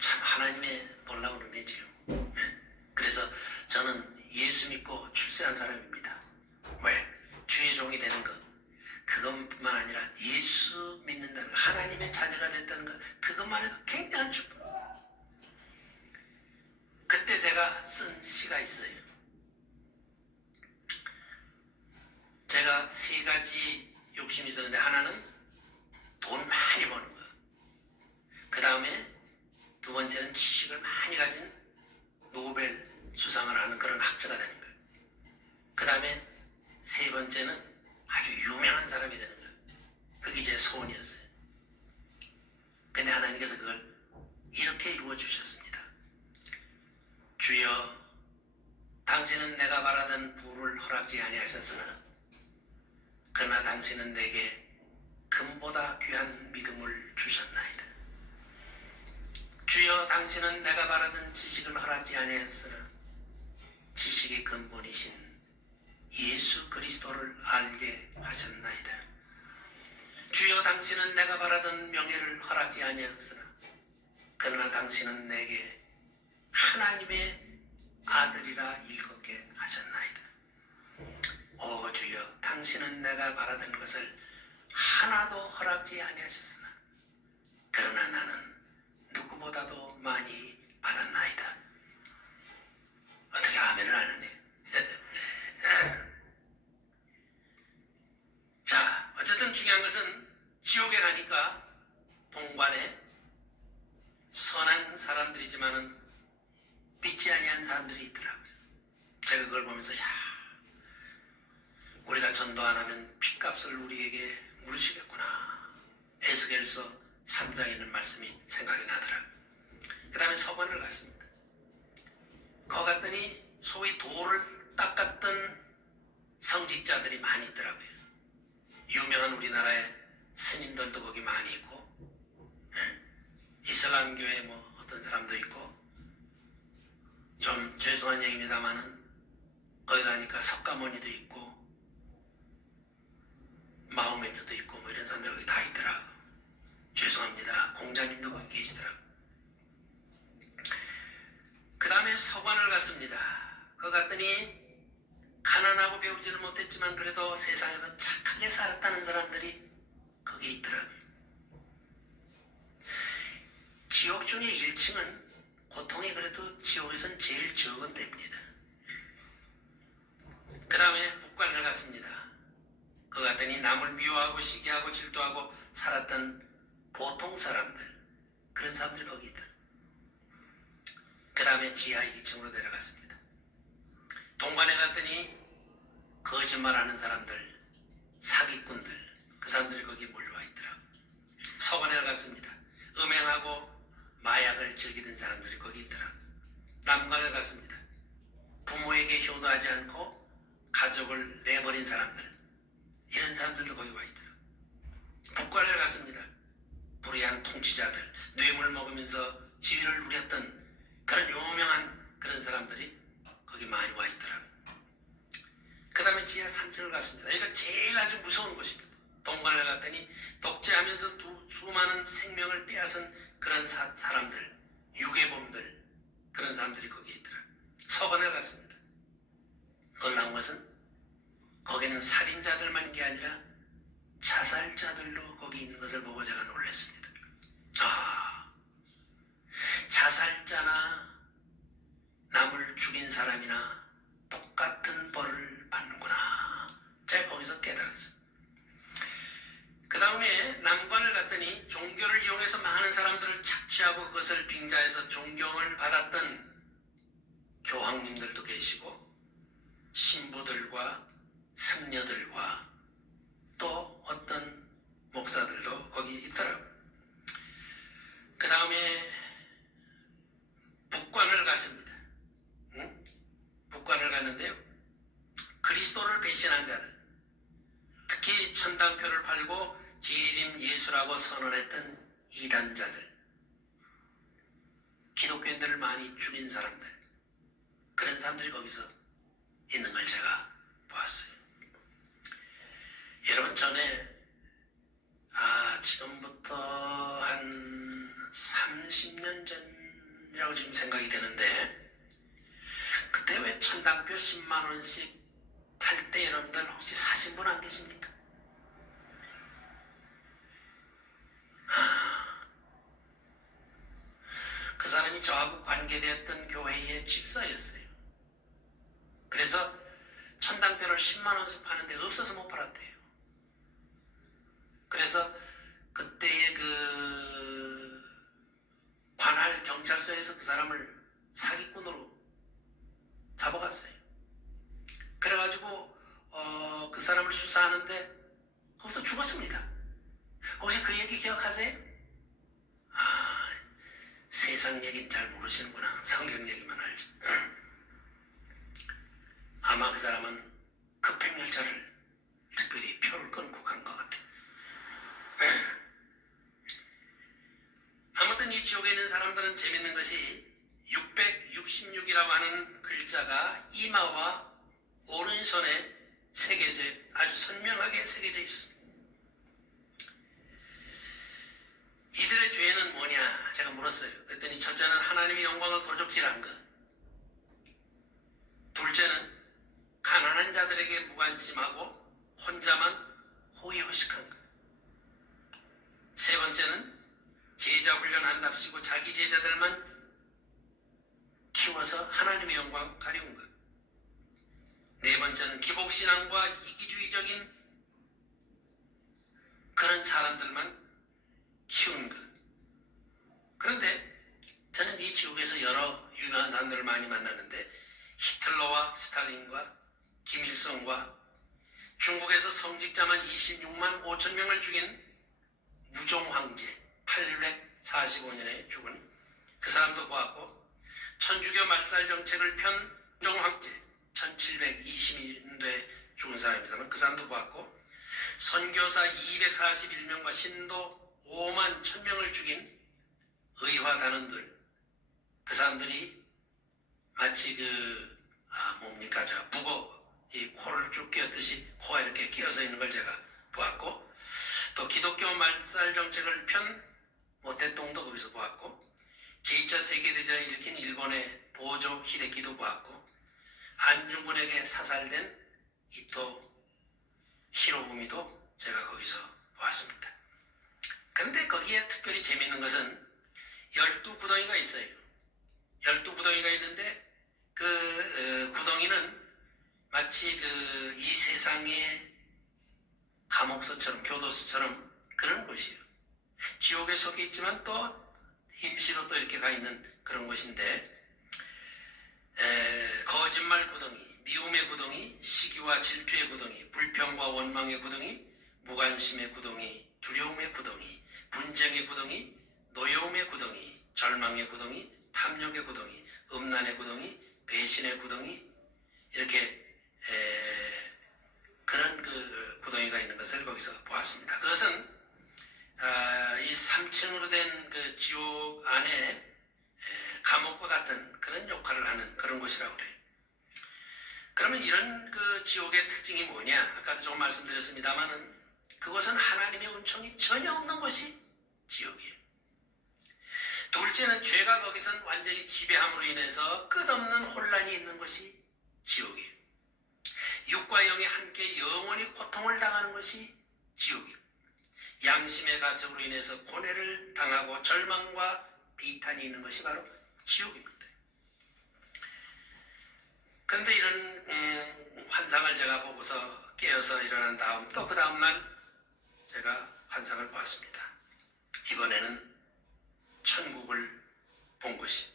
참 하나님의 놀라운 은혜지요. 그래서 저는 예수 믿고 출세한 사람입니다. 왜? 주의 종이 되는 것, 그것뿐만 아니라 예수 믿는다는 것, 하나님의 자녀가 됐다는 것, 그것만 해도 굉장한 축복. 그때 제가 쓴 시가 있어요. 제가 세 가지 욕심이 있었는데, 하나는 돈 많이 버는 거, 그 다음에 두 번째는 지식을 많이 가진 노벨 수상을 하는 그런 학자가 되는 거예요. 그 다음에 세 번째는 아주 유명한 사람이 되는 거예요. 그게 제 소원이었어요. 근데 하나님께서 그걸 이렇게 이루어 주셨습니다. 주여, 당신은 내가 바라던 부를 허락지 아니하셨으나 그러나 당신은 내게 금보다 귀한 믿음을 주셨나이다. 주여, 당신은 내가 바라던 지식을 허락지 아니하셨으나 지식의 근본이신 예수 그리스도를 알게 하셨나이다. 주여, 당신은 내가 바라던 명예를 허락지 아니하셨으나 그러나 당신은 내게 하나님의 아들이라 일컫게 하셨나이다. 오 주여, 당신은 내가 바라던 것을 하나도 허락지 아니하셨으나 그러나 나는 누구보다도 많이 받았나이다. 어떻게 아멘을 안 하네. 지옥에 가니까 동관에 선한 사람들이지만은 믿지 아니한 사람들이 있더라고요. 제가 그걸 보면서 우리가 전도 안 하면 핏값을 우리에게 물으시겠구나. 에스겔서 3장에 있는 말씀이 생각이 나더라고요. 그 다음에 서관을 갔습니다. 거 갔더니 소위 돌을 닦았던 성직자들이 많이 있더라고요. 유명한 우리나라의 스님들도 거기 많이 있고, 이슬람교의 어떤 사람도 있고, 좀 죄송한 얘기입니다만은 거기 가니까 석가모니도 있고 마호메트도 있고 이런 사람들 거기 다 있더라고. 죄송합니다. 공자님도 거기 계시더라고. 그 다음에 서관을 갔습니다. 거기 갔더니 가난하고 배우지는 못했지만 그래도 세상에서 착하게 살았다는 사람들이 거기 있더라고요. 지옥 중에 1층은 고통이 그래도 지옥에서는 제일 적은 데입니다. 그 다음에 북관을 갔습니다. 그 갔더니 남을 미워하고 시기하고 질투하고 살았던 보통 사람들, 그런 사람들이 거기 있다. 그 다음에 지하 2층으로 내려갔습니다. 동관에 갔더니 거짓말하는 사람들, 사기꾼들, 그 사람들이 거기에 몰려와 있더라고요. 서관에 갔습니다. 음행하고 마약을 즐기던 사람들이 거기 있더라고요. 남관에 갔습니다. 부모에게 효도하지 않고 가족을 내버린 사람들, 이런 사람들도 거기 와 있더라고요. 북관에 갔습니다. 불의한 통치자들, 뇌물 먹으면서 지위를 누렸던 그런 유명한 그런 사람들이 거기 많이 와 있더라고요. 그 다음에 지하 3층을 갔습니다. 여기가 제일 아주 무서운 곳입니다. 동관을 갔더니 독재하면서 수많은 생명을 빼앗은 그런 사람들, 유괴범들, 그런 사람들이 거기에 있더라고요. 서관을 갔습니다. 놀라운 것은 거기는 살인자들만 있는 게 아니라 자살자들도 거기 있는 것을 보고 제가 놀랐습니다. 자살자나 남을 죽인 사람이나 똑같은 벌을 받는구나. 제가 거기서 깨달았어요. 그 다음에 남관을 갔더니 종교를 이용해서 많은 사람들을 착취하고 그것을 빙자해서 존경을 받았던 교황님들도 계시고 신부들과 승려들과 또 어떤 목사들도 거기 있더라고요. 그 다음에 북관을 갔습니다. 북관을 갔는데요. 그리스도를 배신한 자들, 특히 천당표를 팔고 재림 예수라고 선언했던 이단자들, 기독교인들을 많이 죽인 사람들, 그런 사람들이 거기서 있는 걸 제가 보았어요. 여러분, 전에 지금부터 한 30년 전이라고 지금 생각이 되는데, 그때 왜 천당표 10만 원씩 팔 때 여러분들 혹시 사신 분 안 계십니까? 그 사람이 저하고 관계되었던 교회의 집사였어요. 그래서 천당표를 10만 원씩 파는데 없어서 못 팔았대요. 그래서 그때의 그 관할 경찰서에서 그 사람을 사기꾼으로 잡아갔어요. 그래가지고 그 사람을 수사하는데 거기서 죽었습니다. 혹시 그 얘기 기억하세요? 세상 얘기는 잘 모르시는구나. 성경 얘기만 알죠. 아마 그 사람은 급행열차를 특별히 표를 끊고 간 것 같아요. 아무튼 이 지옥에 있는 사람들은 재밌는 것이 666이라고 하는 글자가 이마와 오른손에 새겨져, 아주 선명하게 새겨져 있습니다. 이들의 죄는 뭐냐? 제가 물었어요. 그랬더니 첫째는 하나님의 영광을 도적질한 것, 둘째는 가난한 자들에게 무관심하고 혼자만 호의호식한 것, 세 번째는 제자 훈련한답시고 자기 제자들만 키워서 하나님의 영광 가려운 것, 네 번째는 기복신앙과 이기주의적인 그런 사람들만 키운 것. 그런데 저는 이 지옥에서 여러 유명한 사람들을 많이 만나는데 히틀러와 스탈린과 김일성과 중국에서 성직자만 26만 5천 명을 죽인 무종황제 845년에 죽은 그 사람도 보았고, 천주교 말살 정책을 편 무종황제 1722년도에 죽은 사람입니다만 그 사람도 보았고, 선교사 241명과 신도 5만 1000명을 죽인 의화단원들, 그 사람들이 마치 뭡니까, 북어, 이 코를 쭉 끼었듯이 코가 이렇게 끼어서 있는 걸 제가 보았고, 또 기독교 말살 정책을 편 모태똥도 거기서 보았고, 제2차 세계대전을 일으킨 일본의 보조 히데키도 보았고, 안중근에게 사살된 이토 히로부미도 제가 거기서 보았습니다. 그런데 거기에 특별히 재미있는 것은 12구덩이가 있어요. 12구덩이가 있는데 그 구덩이는 마치 이 세상의 감옥소처럼, 교도소처럼 그런 곳이에요. 지옥에 속해 있지만 또 임시로 또 이렇게 가 있는 그런 곳인데, 거짓말 구덩이, 미움의 구덩이, 시기와 질투의 구덩이, 불평과 원망의 구덩이, 무관심의 구덩이, 두려움의 구덩이, 분쟁의 구덩이, 노여움의 구덩이, 절망의 구덩이, 탐욕의 구덩이, 음란의 구덩이, 배신의 구덩이, 이렇게 그런 구덩이가 있는 것을 거기서 보았습니다. 그것은 이 3층으로 된 그 지옥 안에 감옥과 같은 그런 역할을 하는 그런 곳이라고 그래요. 그러면 이런 그 지옥의 특징이 뭐냐? 아까도 조금 말씀드렸습니다만은 그것은 하나님의 은총이 전혀 없는 것이 지옥이에요. 둘째는 죄가 거기선 완전히 지배함으로 인해서 끝없는 혼란이 있는 것이 지옥이에요. 육과 영이 함께 영원히 고통을 당하는 것이 지옥이에요. 양심의 가책으로 인해서 고뇌를 당하고 절망과 비탄이 있는 것이 바로 지옥입니다. 그런데 이런 환상을 제가 보고서 깨어서 일어난 다음 또 그 다음날 제가 환상을 보았습니다. 이번에는 천국을 본 것이.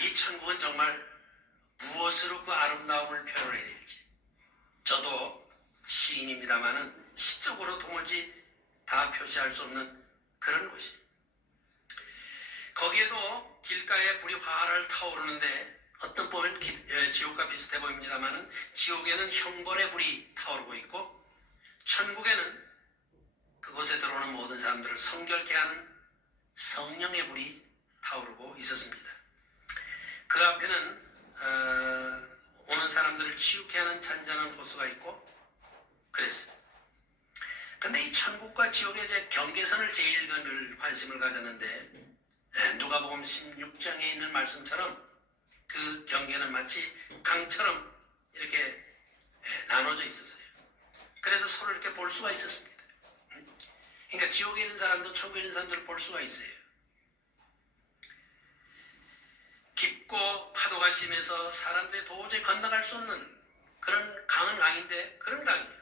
이 천국은 정말 무엇으로 그 아름다움을 표현해야 될지. 저도 시인입니다마는 시적으로 도무지 다 표시할 수 없는 그런 곳이. 거기에도 길가에 불이 활활 타오르는데 어떤 보면 지옥과 비슷해 보입니다마는 지옥에는 형벌의 불이 타오르고 있고, 천국에는 그곳에 들어오는 모든 사람들을 성결케 하는 성령의 불이 타오르고 있었습니다. 그 앞에는 오는 사람들을 치유케 하는 잔잔한 호수가 있고 그랬어요. 근데 이 천국과 지옥의 이제 경계선을 제일 늘 관심을 가졌는데, 누가복음 16장에 있는 말씀처럼 그 경계는 마치 강처럼 이렇게 나눠져 있었어요. 그래서 서로 이렇게 볼 수가 있었습니다. 그러니까 지옥에 있는 사람도 천국에 있는 사람들을 볼 수가 있어요. 깊고 파도가 심해서 사람들이 도저히 건너갈 수 없는 그런 강은 강인데 그런 강이에요.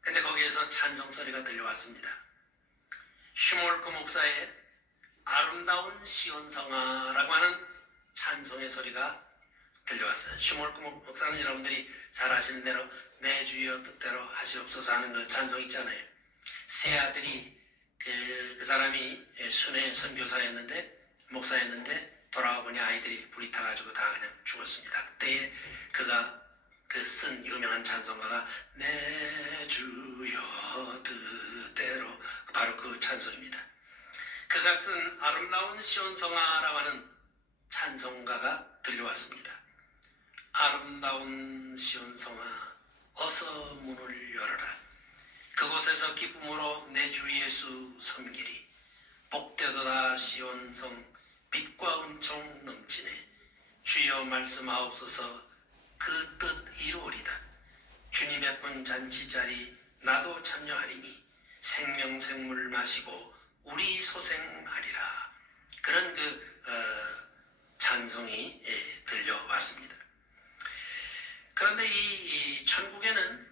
근데 거기에서 찬송 소리가 들려왔습니다. 슈몰크 목사의 아름다운 시온성아라고 하는 찬송의 소리가 들려왔어요. 슈몰크 목사는 여러분들이 잘 아시는 대로 내 주여 뜻대로 하시옵소서 하는 그 찬송 있잖아요. 세 아들이 그 사람이 순회 선교사였는데, 목사였는데 돌아와 보니 아이들이 불이 타가지고 다 그냥 죽었습니다. 그때 그가 쓴 유명한 찬송가가 내 주여 뜻대로, 바로 그 찬송입니다. 그가 쓴 아름다운 시온성아라고 하는 찬송가가 들려왔습니다. 아름다운 시온성아 어서 문을 열어라. 그곳에서 기쁨으로 내 주 예수 섬기리. 복되도다 시온성 빛과 은총 넘치네. 주여 말씀하옵소서 그 뜻 이루으리다. 주님의 분 잔치자리 나도 참여하리니 생명생물 마시고 우리 소생하리라. 그런 찬송이 들려왔습니다. 그런데 이 천국에는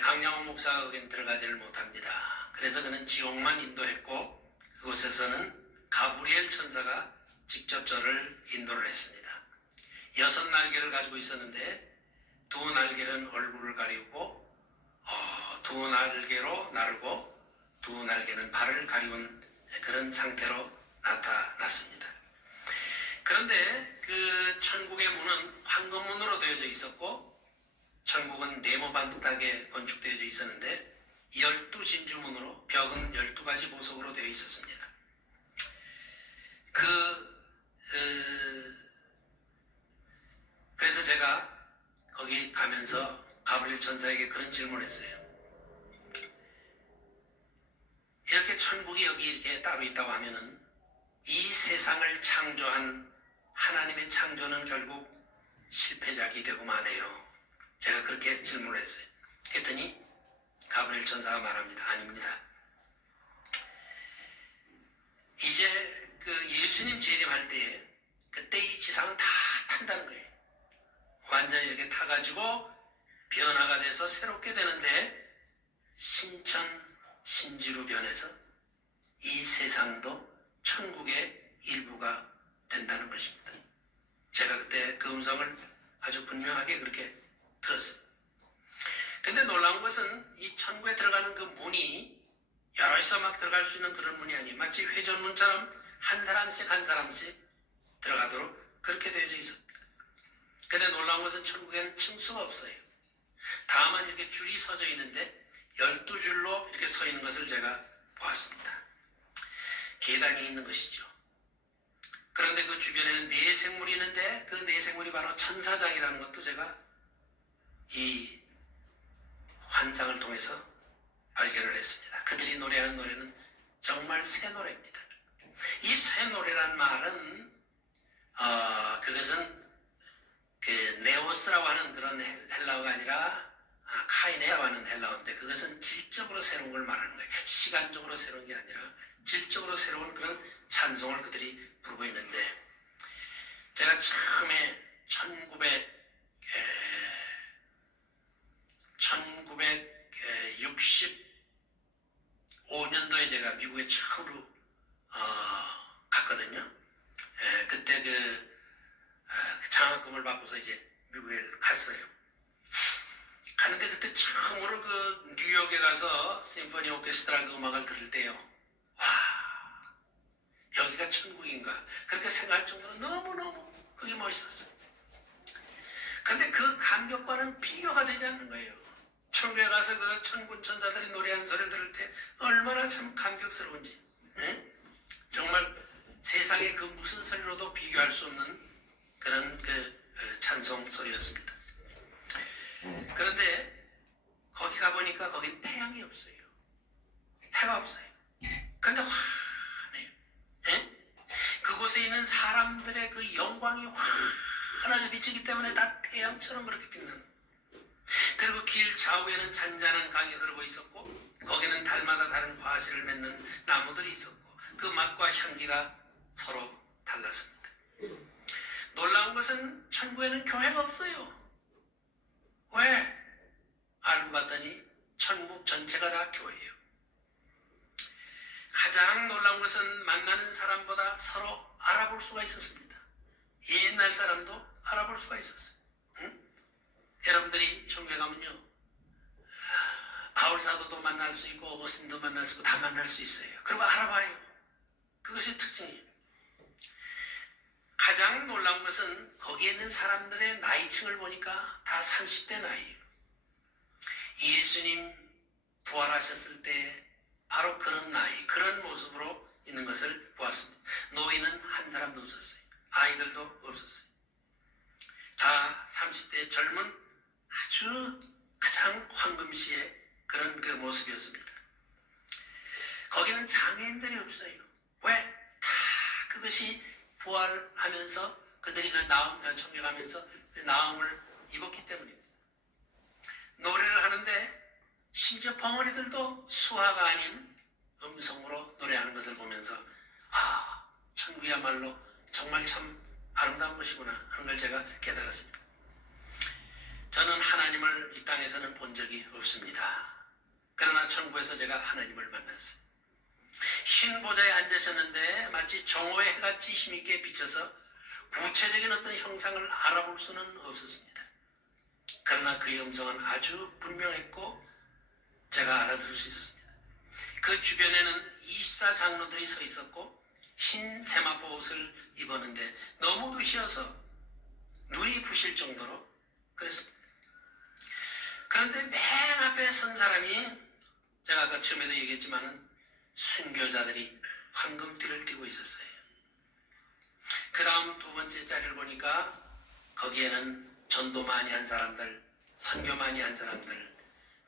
강량호 목사가 거긴 들어가지를 못합니다. 그래서 그는 지옥만 인도했고 그곳에서는 가브리엘 천사가 직접 저를 인도를 했습니다. 6날개를 가지고 있었는데 2날개는 얼굴을 가리고 2날개로 나르고 2날개는 발을 가리운 그런 상태로 나타났습니다. 그런데 그 천국의 문은 황금문으로 되어져 있었고 천국은 네모 반듯하게 건축되어져 있었는데 12진주문으로 벽은 12가지 보석으로 되어 있었습니다. 그래서 제가 거기 가면서 가브리엘 천사에게 그런 질문을 했어요. 이렇게 천국이 여기 이렇게 따로 있다고 하면은 이 세상을 창조한 하나님의 창조는 결국 실패작이 되고 마네요. 제가 그렇게 질문을 했어요. 그랬더니 가브리엘 천사가 말합니다. 아닙니다. 이제 그 예수님 재림할 때 그때 이 지상은 다 탄다는 거예요. 완전히 이렇게 타가지고 변화가 돼서 새롭게 되는데 신천 신지로 변해서 이 세상도 천국의 일부가 된다는 것입니다. 제가 그때 그 음성을 아주 분명하게 그렇게 들었어요. 근데 놀라운 것은 이 천국에 들어가는 그 문이 여럿이서 막 들어갈 수 있는 그런 문이 아니에요. 마치 회전문처럼 한 사람씩 들어가도록 그렇게 되어져 있습니다. 근데 놀라운 것은 천국에는 층수가 없어요. 다만 이렇게 줄이 서져 있는데 12줄로 이렇게 서 있는 것을 제가 보았습니다. 계단이 있는 것이죠. 그런데 그 주변에는 4생물이 있는데 그 4생물이 바로 천사장이라는 것도 제가 이 환상을 통해서 발견을 했습니다. 그들이 노래하는 노래는 정말 새 노래입니다. 이 새 노래란 말은 그것은 그 네오스라고 하는 그런 헬라어가 아니라 카이네라고 하는 헬라어인데 그것은 질적으로 새로운 걸 말하는 거예요. 시간적으로 새로운 게 아니라 질적으로 새로운 그런 찬송을 그들이 부르고 있는데 제가 처음에 1965년도에 제가 미국에 처음으로 갔거든요. 그때 장학금을 받고서 이제 미국에 갔어요. 가는데 그때 처음으로 그 뉴욕에 가서 심포니 오케스트라 그 음악을 들을 때요. 와, 여기가 천국인가 그렇게 생각할 정도로 너무너무 그게 멋있었어요. 그런데 그 감격과는 비교가 되지 않는 거예요. 천국에 가서 그 천군 천사들이 노래하는 소리를 들을 때 얼마나 참 감격스러운지, 정말 세상의 그 무슨 소리로도 비교할 수 없는 그런 찬송 소리였습니다. 그런데 거기 가보니까 거긴 태양이 없어요. 해가 없어요. 그런데 환해요. 그곳에 있는 사람들의 그 영광이 환하게 비치기 때문에 다 태양처럼 그렇게 빛나는. 그리고 길 좌우에는 잔잔한 강이 흐르고 있었고 거기는 달마다 다른 과실을 맺는 나무들이 있었고 그 맛과 향기가 서로 달랐습니다. 놀라운 것은 천국에는 교회가 없어요. 왜? 알고 봤더니 천국 전체가 다 교회예요. 가장 놀라운 것은 만나는 사람보다 서로 알아볼 수가 있었습니다. 옛날 사람도 알아볼 수가 있었어요. 여러분들이 천국에 가면요, 바울 사도도 만날 수 있고 어거스틴도 만날 수 있고 다 만날 수 있어요. 그리고 알아봐요. 그것이 특징이에요. 가장 놀라운 것은 거기에 있는 사람들의 나이층을 보니까 다 30대 나이예요. 예수님 부활하셨을 때 바로 그런 나이, 그런 모습으로 있는 것을 보았습니다. 노인은 한 사람도 없었어요. 아이들도 없었어요. 다 30대 젊은 아주 가장 황금시의 그런 그 모습이었습니다. 거기는 장애인들이 없어요. 왜? 다 그것이 부활하면서 그들이 그 천국에 가면서 그 나음을 입었기 때문입니다. 노래를 하는데 심지어 벙어리들도 수화가 아닌 음성으로 노래하는 것을 보면서 천국이야말로 정말 참 아름다운 곳이구나 하는 걸 제가 깨달았습니다. 저는 하나님을 이 땅에서는 본 적이 없습니다. 그러나 천국에서 제가 하나님을 만났어요. 흰 보좌에 앉으셨는데 마치 정오의 해같이 힘있게 비쳐서 구체적인 어떤 형상을 알아볼 수는 없었습니다. 그러나 그의 음성은 아주 분명했고 제가 알아들을 수 있었습니다. 그 주변에는 24장로들이 서 있었고 흰 세마포 옷을 입었는데 너무도 희어서 눈이 부실 정도로 그랬습니다. 그런데 맨 앞에 선 사람이 제가 아까 처음에도 얘기했지만은 순교자들이 황금띠를 띠고 있었어요. 그 다음 두 번째 자리를 보니까 거기에는 전도 많이 한 사람들, 선교 많이 한 사람들,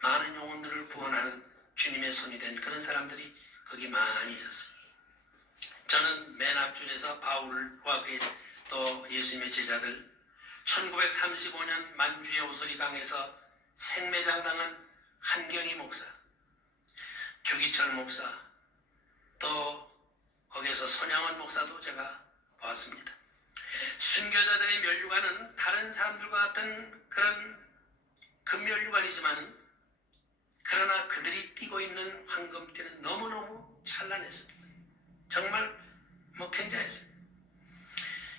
많은 영혼들을 구원하는 주님의 손이 된 그런 사람들이 거기 많이 있었어요. 저는 맨 앞줄에서 바울과 그의 또 예수님의 제자들, 1935년 만주의 오소리 강에서 생매장당한 한경희 목사, 주기철 목사, 또 거기에서 손양원 목사도 제가 보았습니다. 순교자들의 면류관은 다른 사람들과 같은 그런 금면류관이지만 그러나 그들이 띠고 있는 황금띠는 너무너무 찬란했습니다. 정말 굉장했습니다.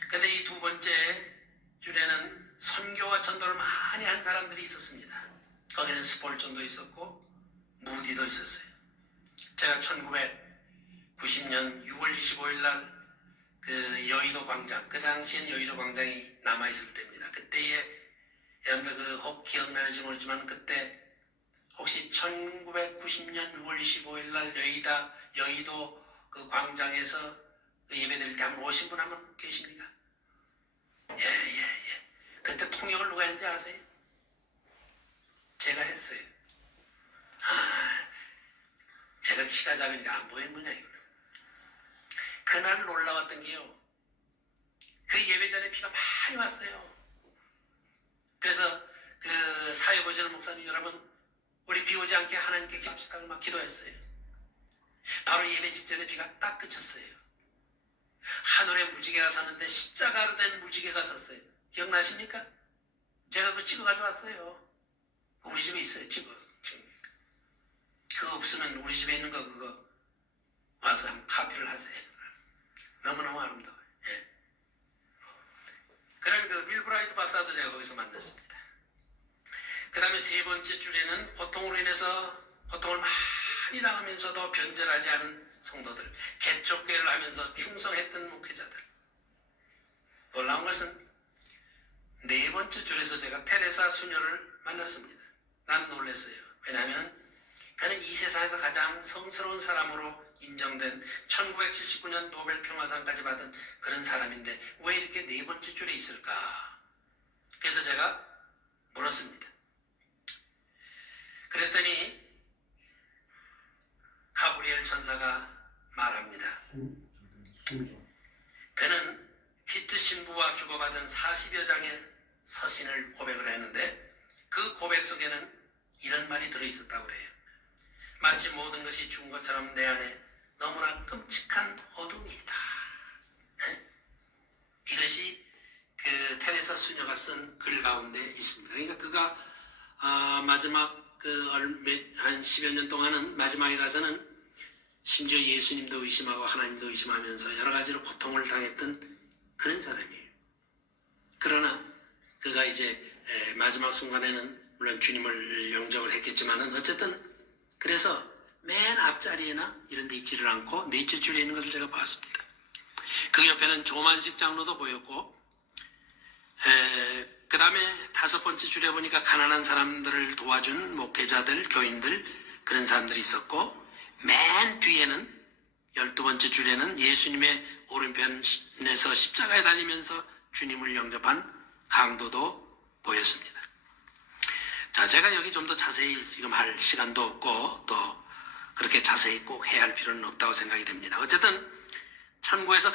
그런데 이 두 번째 줄에는 선교와 전도를 많이 한 사람들이 있었습니다. 거기는 스폴전도 있었고 무디도 있었어요. 제가 1990년 6월 25일 날 그 여의도 광장, 그 당시엔 여의도 광장이 남아있을 때입니다. 그때에 여러분들 혹 기억나는지 모르지만 그때 혹시 1990년 6월 25일 날 여의도 그 광장에서 그 예배드릴 때 한번 오신 분 한번 계십니까? 예. 그때 통역을 누가 했는지 아세요? 제가 했어요. 제가 키가 작으니까 안 보이는 모양이구나. 그날 놀라웠던 게요. 그 예배 전에 비가 많이 왔어요. 그래서 그 사회 보시는 목사님 여러분, 우리 비 오지 않게 하나님께 기도합시다. 막 기도했어요. 바로 예배 직전에 비가 딱 그쳤어요. 하늘에 무지개가 섰는데 십자가로 된 무지개가 섰어요. 기억나십니까? 제가 그거 찍어가지고 왔어요. 우리 집에 있어요. 그거 없으면 우리 집에 있는 거 그거 와서 한번 카피를 하세요. 너무너무 아름다워요. 예. 그런 그 빌브라이트 박사도 제가 거기서 만났습니다. 그 다음에 세 번째 줄에는 고통으로 인해서 고통을 많이 당하면서도 변절하지 않은 성도들, 개척교회를 하면서 충성했던 목회자들. 놀라운 것은 네 번째 줄에서 제가 테레사 수녀를 만났습니다. 나는 놀랐어요. 왜냐하면 그는 이 세상에서 가장 성스러운 사람으로 인정된 1979년 노벨 평화상까지 받은 그런 사람인데 왜 이렇게 네 번째 줄에 있을까? 그래서 제가 물었습니다. 그랬더니 가브리엘 천사가 말합니다. 그는 피트 신부와 주고받은 40여 장의 서신을 고백을 했는데 그 고백 속에는 이런 말이 들어있었다고 그래요. 마치 모든 것이 죽은 것처럼 내 안에 너무나 끔찍한 어둠이 있다. 네? 이것이 그 테레사 수녀가 쓴 글 가운데 있습니다. 그러니까 그가 마지막 한 10여 년 동안은 마지막에 가서는 심지어 예수님도 의심하고 하나님도 의심하면서 여러 가지로 고통을 당했던 그런 사람이에요. 그러나 그가 이제 마지막 순간에는 물론 주님을 영접을 했겠지만은 어쨌든 그래서 맨 앞자리에나 이런 데 있지를 않고 넷째 줄에 있는 것을 제가 봤습니다. 그 옆에는 조만식 장로도 보였고 그 다음에 다섯 번째 줄에 보니까 가난한 사람들을 도와준 목회자들, 교인들 그런 사람들이 있었고 맨 뒤에는 12번째 줄에는 예수님의 오른편에서 십자가에 달리면서 주님을 영접한 강도도 보였습니다. 자, 제가 여기 좀 더 자세히 지금 할 시간도 없고 또 그렇게 자세히 꼭 해야 할 필요는 없다고 생각이 됩니다. 어쨌든 천국에서